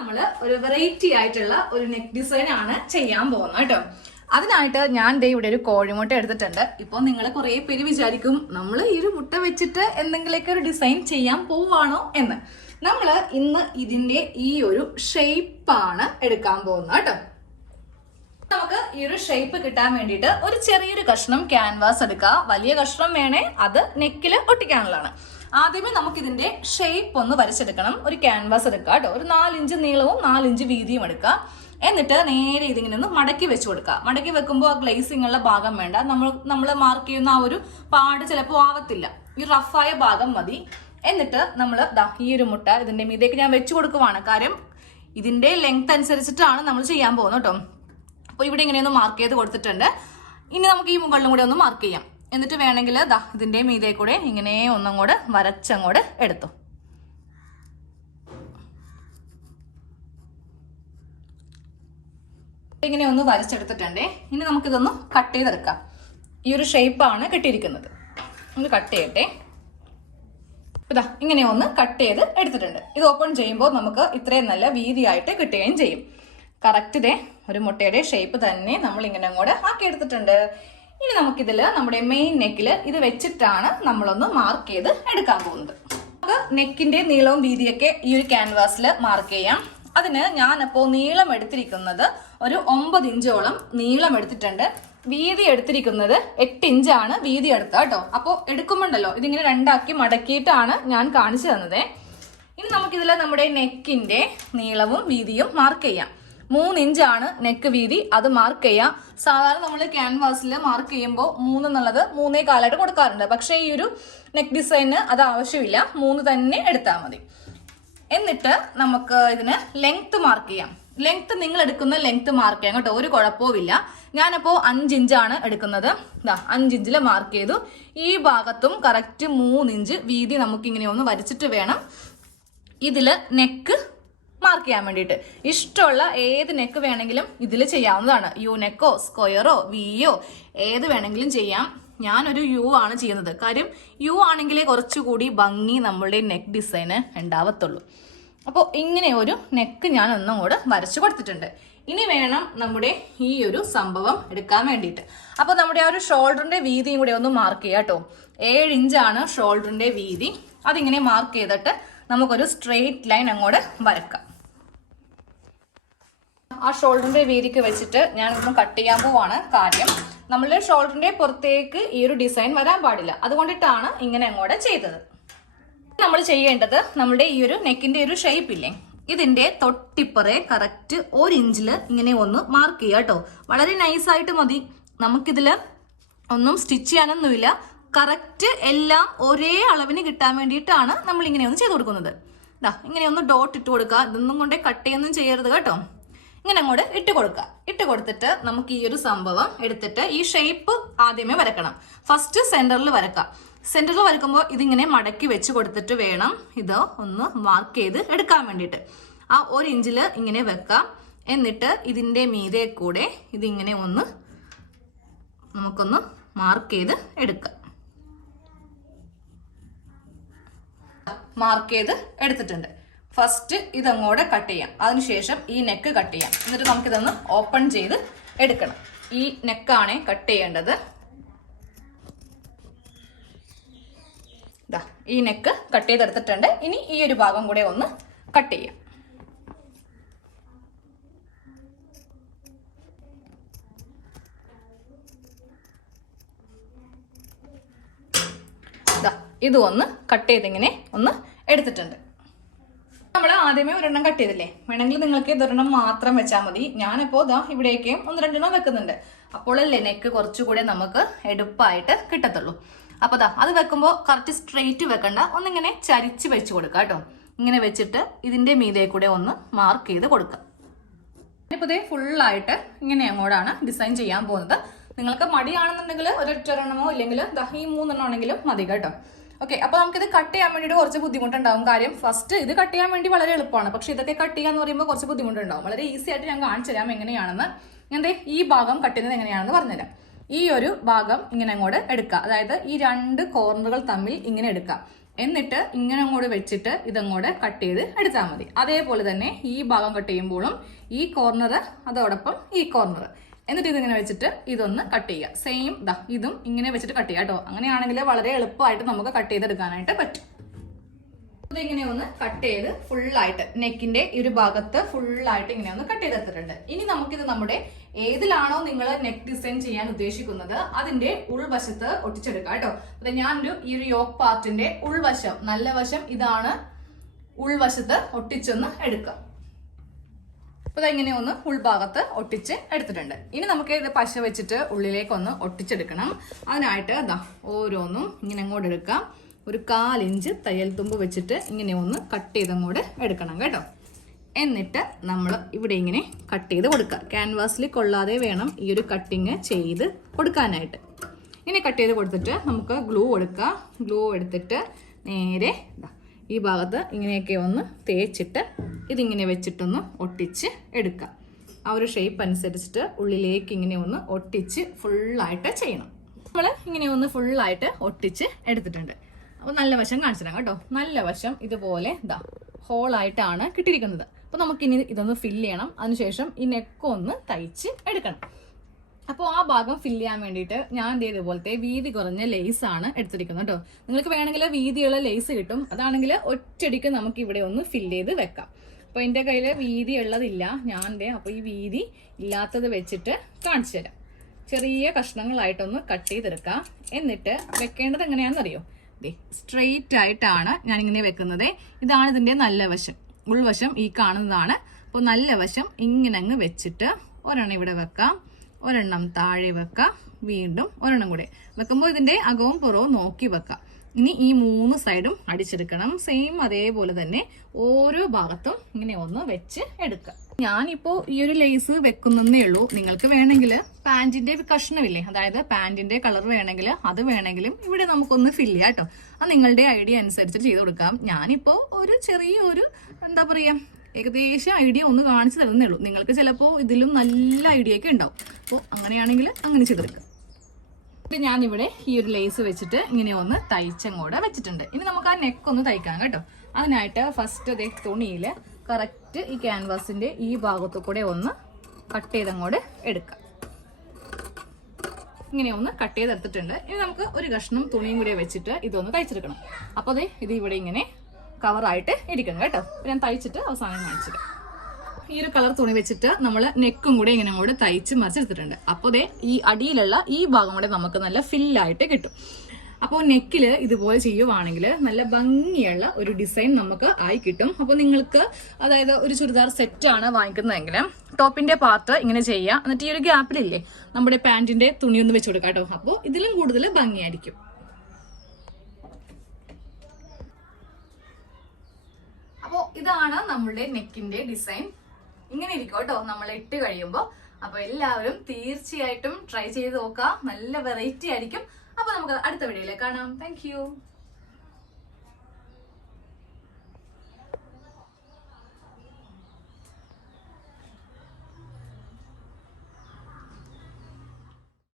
നമ്മള് ഒരു വെറൈറ്റി ആയിട്ടുള്ള ഒരു നെക്ക് ഡിസൈൻ ആണ് ചെയ്യാൻ പോകുന്നത് കേട്ടോ. അതിനായിട്ട് ഞാൻ ദേ ഇവിടെ ഒരു കോഴിമുട്ട എടുത്തിട്ടുണ്ട്. ഇപ്പൊ നിങ്ങൾ കുറെ പേര് വിചാരിക്കും നമ്മൾ ഈ ഒരു മുട്ട വെച്ചിട്ട് എന്തെങ്കിലുമൊക്കെ ഒരു ഡിസൈൻ ചെയ്യാൻ പോവാണോ എന്ന്. നമ്മള് ഇന്ന് ഇതിന്റെ ഈ ഒരു ഷേപ്പാണ് എടുക്കാൻ പോകുന്നത് കേട്ടോ. നമുക്ക് ഈ ഒരു ഷേപ്പ് കിട്ടാൻ വേണ്ടിയിട്ട് ഒരു ചെറിയൊരു കഷ്ണം ക്യാൻവാസ് എടുക്കുക. വലിയ കഷ്ണം വേണേ, അത് നെക്കിൽ ഒട്ടിക്കാനുള്ളതാണ്. ആദ്യമേ നമുക്ക് ഇതിന്റെ ഷേപ്പ് ഒന്ന് വരച്ചെടുക്കണം. ഒരു ക്യാൻവാസ് എടുക്കുക കേട്ടോ. ഒരു 4 ഇഞ്ച് നീളവും 4 ഇഞ്ച് വീതിയും എടുക്കുക. എന്നിട്ട് നേരെ ഇതിങ്ങനെ ഒന്ന് മടക്കി വെച്ച് കൊടുക്കുക. മടക്കി വെക്കുമ്പോൾ ആ ഗ്ലേസിംഗ് ഉള്ള ഭാഗം വേണ്ട. നമ്മൾ മാർക്ക് ചെയ്യുന്ന ആ ഒരു പാട് ചിലപ്പോൾ ആവത്തില്ല. ഈ റഫായ ഭാഗം മതി. എന്നിട്ട് നമ്മൾ ഈ ഒരു മുട്ട ഇതിന്റെ മീതേക്ക് ഞാൻ വെച്ച് കൊടുക്കുവാണ്. കാര്യം ഇതിന്റെ ലെങ്ത് അനുസരിച്ചിട്ടാണ് നമ്മൾ ചെയ്യാൻ പോകുന്നത് കേട്ടോ. അപ്പോൾ ഇവിടെ ഇങ്ങനെയൊന്ന് മാർക്ക് ചെയ്ത് കൊടുത്തിട്ടുണ്ട്. ഇനി നമുക്ക് ഈ മുകളിലും കൂടെ ഒന്ന് മാർക്ക് ചെയ്യാം. എന്നിട്ട് വേണമെങ്കിൽ ഇതിന്റെ മീതെ കൂടെ ഇങ്ങനെ ഒന്നും കൂടെ വരച്ചങ്ങോട്ട് എടുത്തു. ഇങ്ങനെ ഒന്ന് വരച്ചെടുത്തിട്ടുണ്ടേ. ഇനി നമുക്കിതൊന്ന് കട്ട് ചെയ്തെടുക്കാം. ഈ ഒരു ഷേപ്പാണ് കിട്ടിയിരിക്കുന്നത്. ഒന്ന് കട്ട് ചെയ്യട്ടെ. ഇങ്ങനെ ഒന്ന് കട്ട് ചെയ്ത് എടുത്തിട്ടുണ്ട്. ഇത് ഓപ്പൺ ചെയ്യുമ്പോൾ നമുക്ക് ഇത്രയും നല്ല വീതിയായിട്ട് കിട്ടുകയും ചെയ്യും. കറക്റ്റ് ഇതേ ഒരു മുട്ടയുടെ ഷേപ്പ് തന്നെ നമ്മൾ ഇങ്ങനെ അങ്ങോട്ട് ആക്കി എടുത്തിട്ടുണ്ട്. ഇനി നമുക്കിതിൽ നമ്മുടെ മെയിൻ നെക്കില് ഇത് വെച്ചിട്ടാണ് നമ്മളൊന്ന് മാർക്ക് ചെയ്ത് എടുക്കാൻ പോകുന്നത്. നമുക്ക് നെക്കിന്റെ നീളവും വീതിയൊക്കെ ഈ ഒരു ക്യാൻവാസിൽ മാർക്ക് ചെയ്യാം. അതിന് ഞാനപ്പോ നീളം എടുത്തിരിക്കുന്നത് ഒരു 9 ഇഞ്ചോളം നീളം എടുത്തിട്ടുണ്ട്. വീതി എടുത്തിരിക്കുന്നത് 8 ഇഞ്ചാണ് വീതി എടുത്തത് കേട്ടോ. അപ്പോൾ എടുക്കുമ്പോണ്ടല്ലോ ഇതിങ്ങനെ രണ്ടാക്കി മടക്കിയിട്ടാണ് ഞാൻ കാണിച്ചു തന്നത്. ഇനി നമുക്കിതിൽ നമ്മുടെ നെക്കിന്റെ നീളവും വീതിയും മാർക്ക് ചെയ്യാം. 3 ഇഞ്ചാണ് നെക്ക് വീതി, അത് മാർക്ക് ചെയ്യാം. സാധാരണ നമ്മൾ ക്യാൻവാസിൽ മാർക്ക് ചെയ്യുമ്പോൾ 3 എന്നുള്ളത് 3.25 കൊടുക്കാറുണ്ട്. പക്ഷേ ഈ ഒരു നെക്ക് ഡിസൈന് അത് ആവശ്യമില്ല, 3 തന്നെ എടുത്താൽ മതി. എന്നിട്ട് നമുക്ക് ഇതിന് ലെങ്ത് മാർക്ക് ചെയ്യാം. ലെങ്ത് നിങ്ങൾ എടുക്കുന്ന ലെങ്ത് മാർക്ക് ചെയ്യാം കേട്ടോ, ഒരു കുഴപ്പവുമില്ല. ഞാനപ്പോൾ 5 ഇഞ്ചാണ് എടുക്കുന്നത്. 5 ഇഞ്ചിൽ മാർക്ക് ചെയ്തു. ഈ ഭാഗത്തും കറക്റ്റ് 3 ഇഞ്ച് വീതി നമുക്കിങ്ങനെ ഒന്ന് വരച്ചിട്ട് വേണം ഇതില് നെക്ക് മാർക്ക് ചെയ്യാൻ വേണ്ടിയിട്ട്. ഇഷ്ടമുള്ള ഏത് നെക്ക് വേണമെങ്കിലും ഇതിൽ ചെയ്യാവുന്നതാണ്. യു നെക്കോ സ്ക്വയറോ വിയോ ഏത് വേണമെങ്കിലും ചെയ്യാം. ഞാനൊരു യു ആണ് ചെയ്യുന്നത്. കാര്യം യു ആണെങ്കിലേ കുറച്ചുകൂടി ഭംഗി നമ്മളുടെ നെക്ക് ഡിസൈന് ഉണ്ടാവത്തുള്ളൂ. അപ്പോൾ ഇങ്ങനെ ഒരു നെക്ക് ഞാൻ ഒന്നും കൂടെ വരച്ചു കൊടുത്തിട്ടുണ്ട്. ഇനി വേണം നമ്മുടെ ഈ ഒരു സംഭവം എടുക്കാൻ വേണ്ടിയിട്ട്. അപ്പോൾ നമ്മുടെ ആ ഒരു ഷോൾഡറിന്റെ വീതിയും കൂടെ ഒന്ന് മാർക്ക് ചെയ്യാം കേട്ടോ. 7 ഇഞ്ചാണ് ഷോൾഡറിന്റെ വീതി. അതിങ്ങനെ മാർക്ക് ചെയ്തിട്ട് നമുക്കൊരു സ്ട്രെയിറ്റ് ലൈൻ അങ്ങോട്ട് വരക്കാം. ആ ഷോൾഡറിന്റെ വീതിക്ക് വെച്ചിട്ട് ഞാനൊന്ന് കട്ട് ചെയ്യാൻ പോവാണ്. കാര്യം നമ്മളുടെ ഷോൾഡറിന്റെ പുറത്തേക്ക് ഈ ഒരു ഡിസൈൻ വരാൻ പാടില്ല. അതുകൊണ്ടിട്ടാണ് ഇങ്ങനെ അങ്ങോട്ട് ചെയ്തത്. നമ്മൾ ചെയ്യേണ്ടത് നമ്മുടെ ഈ ഒരു നെക്കിന്റെ ഒരു ഷേപ്പ് ഇല്ലേ, ഇതിന്റെ തൊട്ടിപ്പറേ കറക്റ്റ് 1 ഇഞ്ചില് ഇങ്ങനെ ഒന്ന് മാർക്ക് ചെയ്യുക കേട്ടോ. വളരെ നൈസായിട്ട് മതി. നമുക്കിതില് ഒന്നും സ്റ്റിച്ച് ചെയ്യാനൊന്നുമില്ല. കറക്റ്റ് എല്ലാം ഒരേ അളവിന് കിട്ടാൻ വേണ്ടിയിട്ടാണ് നമ്മൾ ഇങ്ങനെ ഒന്ന് ചെയ്ത് കൊടുക്കുന്നത്. ഇങ്ങനെ ഒന്ന് ഡോട്ട് ഇട്ട് കൊടുക്കുക. ഇതൊന്നും കൊണ്ടേ കട്ട് ചെയ്യൊന്നും ചെയ്യരുത് കേട്ടോ. ഇങ്ങനെ അങ്ങോട്ട് ഇട്ട് കൊടുക്കുക. ഇട്ട് കൊടുത്തിട്ട് നമുക്ക് ഈ ഒരു സംഭവം എടുത്തിട്ട് ഈ ഷേപ്പ് ആദ്യമേ വരക്കണം. ഫസ്റ്റ് സെന്ററിൽ വരക്കാം. സെന്ററിൽ വരക്കുമ്പോൾ ഇതിങ്ങനെ മടക്കി വെച്ച് കൊടുത്തിട്ട് വേണം ഇത് ഒന്ന് മാർക്ക് ചെയ്ത് എടുക്കാൻ വേണ്ടിയിട്ട്. ആ 1 ഇഞ്ചില് ഇങ്ങനെ വെക്കാം. എന്നിട്ട് ഇതിന്റെ മീതെ കൂടെ ഇതിങ്ങനെ ഒന്ന് നമുക്കൊന്ന് മാർക്ക് ചെയ്ത് എടുക്കാം. മാർക്ക് ചെയ്ത് എടുത്തിട്ടുണ്ട്. ഫസ്റ്റ് ഇതങ്ങോട്ട് കട്ട് ചെയ്യാം. അതിനുശേഷം ഈ നെക്ക് കട്ട് ചെയ്യാം. എന്നിട്ട് നമുക്കിതൊന്ന് ഓപ്പൺ ചെയ്ത് എടുക്കണം. ഈ നെക്കാണ് കട്ട് ചെയ്യേണ്ടത്. ഈ നെക്ക് കട്ട് ചെയ്തെടുത്തിട്ടുണ്ട്. ഇനി ഈ ഒരു ഭാഗം കൂടെ ഒന്ന് കട്ട് ചെയ്യാം. ഇതും ഒന്ന് കട്ട് ചെയ്തിങ്ങനെ ഒന്ന് എടുത്തിട്ടുണ്ട്. നമ്മൾ ആദ്യമേ ഒരെണ്ണം കട്ട് ചെയ്തില്ലേ, വേണമെങ്കിൽ നിങ്ങൾക്ക് ഇതൊരെണ്ണം മാത്രം വെച്ചാൽ മതി. ഞാനിപ്പോൾ ഇവിടേക്ക് 1-2 വെക്കുന്നുണ്ട്. അപ്പോഴല്ലേ നെക്ക് കുറച്ചുകൂടെ നമുക്ക് എടുപ്പായിട്ട് കിട്ടത്തുള്ളൂ. അപ്പൊ അത് വെക്കുമ്പോൾ കറക്റ്റ് സ്ട്രെയിറ്റ് വെക്കണ്ട, ഒന്നിങ്ങനെ ചരിച്ച് വെച്ച് കൊടുക്കുക കേട്ടോ. ഇങ്ങനെ വെച്ചിട്ട് ഇതിന്റെ മീതെ കൂടെ ഒന്ന് മാർക്ക് ചെയ്ത് കൊടുക്കുക. ഇനിയിപ്പോൾ ഇതേ ഫുള്ളായിട്ട് ഇങ്ങനെ അങ്ങോട്ടാണ് ഡിസൈൻ ചെയ്യാൻ പോകുന്നത്. നിങ്ങൾക്ക് മടിയാണെന്നുണ്ടെങ്കിൽ ഒരൊറ്റൊരെണ്ണമോ ഇല്ലെങ്കിൽ ഈ 3 എണ്ണം ആണെങ്കിലും മതി കേട്ടോ. ഓക്കെ, അപ്പൊ നമുക്കിത് കട്ട് ചെയ്യാൻ വേണ്ടിയിട്ട് കുറച്ച് ബുദ്ധിമുട്ടുണ്ടാവും. കാര്യം ഫസ്റ്റ് ഇത് കട്ട് ചെയ്യാൻ വേണ്ടി വളരെ എളുപ്പമാണ്. പക്ഷെ ഇതൊക്കെ കട്ട് ചെയ്യാന്ന് പറയുമ്പോൾ കുറച്ച് ബുദ്ധിമുട്ടുണ്ടാവും. വളരെ ഈസി ആയിട്ട് ഞാൻ കാണിച്ചു തരാം എങ്ങനെയാണെന്ന്. ഞാൻ ഈ ഭാഗം കട്ട് ചെയ്യുന്നത് എങ്ങനെയാണെന്ന് പറഞ്ഞുതരാം. ഈ ഒരു ഭാഗം ഇങ്ങനെ അങ്ങോട്ട് എടുക്കുക. അതായത് ഈ 2 കോർണറുകൾ തമ്മിൽ ഇങ്ങനെ എടുക്കാം. എന്നിട്ട് ഇങ്ങനെ അങ്ങോട്ട് വെച്ചിട്ട് ഇതങ്ങോട്ട് കട്ട് ചെയ്ത് എടുത്താൽ മതി. അതേപോലെ തന്നെ ഈ ഭാഗം കട്ട് ചെയ്യുമ്പോഴും ഈ കോർണർ അതോടൊപ്പം ഈ കോർണർ, എന്നിട്ട് ഇതിങ്ങനെ വെച്ചിട്ട് ഇതൊന്ന് കട്ട് ചെയ്യുക. സെയിം ഇതും ഇങ്ങനെ വെച്ചിട്ട് കട്ട് ചെയ്യുക കേട്ടോ. അങ്ങനെയാണെങ്കിൽ വളരെ എളുപ്പമായിട്ട് നമുക്ക് കട്ട് ചെയ്തെടുക്കാനായിട്ട് പറ്റും. ഇതിങ്ങനെ ഒന്ന് കട്ട് ചെയ്ത് ഫുള്ളായിട്ട് നെക്കിന്റെ ഈ ഒരു ഭാഗത്ത് ഫുള്ളായിട്ട് ഇങ്ങനെ ഒന്ന് കട്ട് ചെയ്തെടുത്തിട്ടുണ്ട്. ഇനി നമുക്കിത് നമ്മുടെ ഏതിലാണോ നിങ്ങൾ നെക്ക് ഡിസൈൻ ചെയ്യാൻ ഉദ്ദേശിക്കുന്നത് അതിന്റെ ഉൾവശത്ത് ഒട്ടിച്ചെടുക്കാം കേട്ടോ. അതെ, ഞാനൊരു ഈ ഒരു യോക്ക് പാർട്ടിന്റെ ഉൾവശം, നല്ല വശം ഇതാണ്, ഉൾവശത്ത് ഒട്ടിച്ചൊന്ന് എടുക്കാം. അപ്പൊ ഇങ്ങനെ ഒന്ന് ഉൾഭാഗത്ത് ഒട്ടിച്ച് എടുത്തിട്ടുണ്ട്. ഇനി നമുക്ക് ഇത് പശ വെച്ചിട്ട് ഉള്ളിലേക്ക് ഒന്ന് ഒട്ടിച്ചെടുക്കണം. അതിനായിട്ട് ഓരോന്നും ഇങ്ങനെ അങ്ങോട്ട് എടുക്കാം. ഒരു 1/4 ഇഞ്ച് തയ്യൽ തുമ്പ് വെച്ചിട്ട് ഇങ്ങനെ ഒന്ന് കട്ട് ചെയ്തങ്ങോട്ട് എടുക്കണം കേട്ടോ. എന്നിട്ട് നമ്മൾ ഇവിടെ ഇങ്ങനെ കട്ട് ചെയ്ത് കൊടുക്കുക. ക്യാൻവാസിൽ കൊള്ളാതെ വേണം ഈ ഒരു കട്ടിങ് ചെയ്ത് കൊടുക്കാനായിട്ട്. ഇങ്ങനെ കട്ട് ചെയ്ത് കൊടുത്തിട്ട് നമുക്ക് ഗ്ലൂ കൊടുക്കുക. ഗ്ലൂ എടുത്തിട്ട് നേരെ ഈ ഭാഗത്ത് ഇങ്ങനെയൊക്കെ ഒന്ന് തേച്ചിട്ട് ഇതിങ്ങനെ വെച്ചിട്ടൊന്ന് ഒട്ടിച്ച് എടുക്കുക. ആ ഒരു ഷേപ്പ് അനുസരിച്ചിട്ട് ഉള്ളിലേക്ക് ഇങ്ങനെ ഒന്ന് ഒട്ടിച്ച് ഫുള്ളായിട്ട് ചെയ്യണം. നമ്മൾ ഇങ്ങനെ ഒന്ന് ഫുള്ളായിട്ട് ഒട്ടിച്ച് എടുത്തിട്ടുണ്ട്. അപ്പോൾ നല്ല വശം കാണിച്ചു തരാം കേട്ടോ. നല്ല വശം ഇതുപോലെ ഹോളായിട്ടാണ് കിട്ടിയിരിക്കുന്നത്. അപ്പോൾ നമുക്കിനി ഇതൊന്ന് ഫില്ല് ചെയ്യണം. അതിനുശേഷം ഈ നെക്കൊന്ന് തയ്ച്ച് എടുക്കണം. അപ്പോൾ ആ ഭാഗം ഫില്ല് ചെയ്യാൻ വേണ്ടിയിട്ട് ഞാൻ ഇതേപോലത്തെ വീതി കുറഞ്ഞ ലേസ് ആണ് എടുത്തിരിക്കുന്നത് കേട്ടോ. നിങ്ങൾക്ക് വേണമെങ്കിൽ വീതിയുള്ള ലേസ് കിട്ടും. അതാണെങ്കിൽ ഒറ്റയടിക്ക് നമുക്ക് ഇവിടെ ഒന്ന് ഫില്ല് ചെയ്ത് വെക്കാം. അപ്പോൾ എൻ്റെ കയ്യിൽ വീതി ഉള്ളതില്ല. അപ്പോൾ ഈ വീതി ഇല്ലാത്തത് വെച്ചിട്ട് കാണിച്ചു തരാം. ചെറിയ കഷ്ണങ്ങളായിട്ടൊന്ന് കട്ട് ചെയ്തെടുക്കാം. എന്നിട്ട് വെക്കേണ്ടത് എങ്ങനെയാണെന്നറിയോ? സ്ട്രെയിറ്റ് ആയിട്ടാണ് ഞാനിങ്ങനെ വെക്കുന്നത്. ഇതാണ് ഇതിൻ്റെ നല്ല വശം. ഉൾവശം ഈ കാണുന്നതാണ്. അപ്പോൾ നല്ല വശം ഇങ്ങനെ അങ്ങ് വെച്ചിട്ട് ഒരെണ്ണം ഇവിടെ വെക്കാം, ഒരെണ്ണം താഴെ വെക്കാം, വീണ്ടും ഒരെണ്ണം കൂടെ വെക്കുമ്പോൾ ഇതിൻ്റെ അകവും പുറവും നോക്കി വെക്കാം. ഇനി ഈ 3 സൈഡും അടിച്ചെടുക്കണം. സെയിം അതേപോലെ തന്നെ ഓരോ ഭാഗത്തും ഇങ്ങനെ ഒന്ന് വെച്ച് എടുക്കുക. ഞാനിപ്പോൾ ഈ ഒരു ലേസ് വെക്കുന്നേ ഉള്ളൂ. നിങ്ങൾക്ക് വേണമെങ്കിൽ പാൻറ്റിന്റെ കഷ്ണമില്ലേ, അതായത് പാൻറ്റിന്റെ കളർ വേണമെങ്കിൽ അത് വേണമെങ്കിലും ഇവിടെ നമുക്കൊന്ന് ഫില്ല് ചെയ്യാം കേട്ടോ. അത് നിങ്ങളുടെ ഐഡിയ അനുസരിച്ച് ചെയ്ത് കൊടുക്കാം. ഞാനിപ്പോൾ ഒരു ചെറിയൊരു എന്താ പറയുക, ഏകദേശം ഐഡിയ ഒന്ന് കാണിച്ചു തരുന്നേ ഉള്ളൂ. നിങ്ങൾക്ക് ചിലപ്പോൾ ഇതിലും നല്ല ഐഡിയ ഒക്കെ ഉണ്ടാവും. അപ്പോൾ അങ്ങനെയാണെങ്കിൽ അങ്ങനെ ചെയ്തെടുക്കാം. ഞാനിവിടെ ഈ ഒരു ലേസ് വെച്ചിട്ട് ഇങ്ങനെ ഒന്ന് തയ്ച്ചങ്ങോടെ വെച്ചിട്ടുണ്ട്. ഇനി നമുക്ക് ആ നെക്ക് ഒന്ന് തയ്ക്കാം കേട്ടോ. അതിനായിട്ട് ഫസ്റ്റ് തുണിയിൽ കറക്റ്റ് ഈ ക്യാൻവാസിന്റെ ഈ ഭാഗത്തു കൂടെ ഒന്ന് കട്ട് ചെയ്തങ്ങോട്ട് എടുക്കാം. ഇങ്ങനെ ഒന്ന് കട്ട് ചെയ്തെടുത്തിട്ടുണ്ട്. ഇനി നമുക്ക് ഒരു കഷ്ണം തുണിയും കൂടി വെച്ചിട്ട് ഇതൊന്ന് തയ്ച്ചെടുക്കണം. അപ്പോൾ ഇത് ഇവിടെ ഇങ്ങനെ കവറായിട്ട് ഇരിക്കണം കേട്ടോ. ഞാൻ തയ്ച്ചിട്ട് അവസാനം കാണിച്ചിട്ട് ഈ ഒരു കളർ തുണി വെച്ചിട്ട് നമ്മൾ നെക്കും കൂടെ ഇങ്ങനെ കൂടെ തയ്ച്ച് മറിച്ചെടുത്തിട്ടുണ്ട്. അപ്പോൾ ഈ അടിയിലുള്ള ഈ ഭാഗം കൂടെ നമുക്ക് നല്ല ഫില്ലായിട്ട് കിട്ടും. അപ്പോൾ നെക്കിൽ ഇതുപോലെ ചെയ്യുവാണെങ്കിൽ നല്ല ഭംഗിയുള്ള ഒരു ഡിസൈൻ നമുക്ക് ആയി കിട്ടും. അപ്പോൾ നിങ്ങൾക്ക് അതായത് ഒരു ചുരിദാർ സെറ്റാണ് വാങ്ങിക്കുന്നതെങ്കിൽ ടോപ്പിന്റെ പാർട്ട് ഇങ്ങനെ ചെയ്യുക. എന്നിട്ട് ഈ ഒരു ഗ്യാപ്പിലില്ലേ നമ്മുടെ പാൻറ്റിന്റെ തുണി ഒന്ന് വെച്ച് കൊടുക്കാം കേട്ടോ. അപ്പോൾ ഇതിലും കൂടുതൽ ഭംഗിയായിരിക്കും. അപ്പോൾ ഇതാണ് നമ്മുടെ നെക്കിന്റെ ഡിസൈൻ. ഇങ്ങനെ ഇരിക്കും കേട്ടോ നമ്മൾ ഇട്ട് കഴിയുമ്പോൾ. അപ്പോൾ എല്ലാവരും തീർച്ചയായിട്ടും ട്രൈ ചെയ്ത് നോക്കുക. നല്ല വെറൈറ്റി ആയിരിക്കും. അപ്പോൾ നമുക്ക് അടുത്ത വീഡിയോയിലേക്ക് കാണാം. താങ്ക്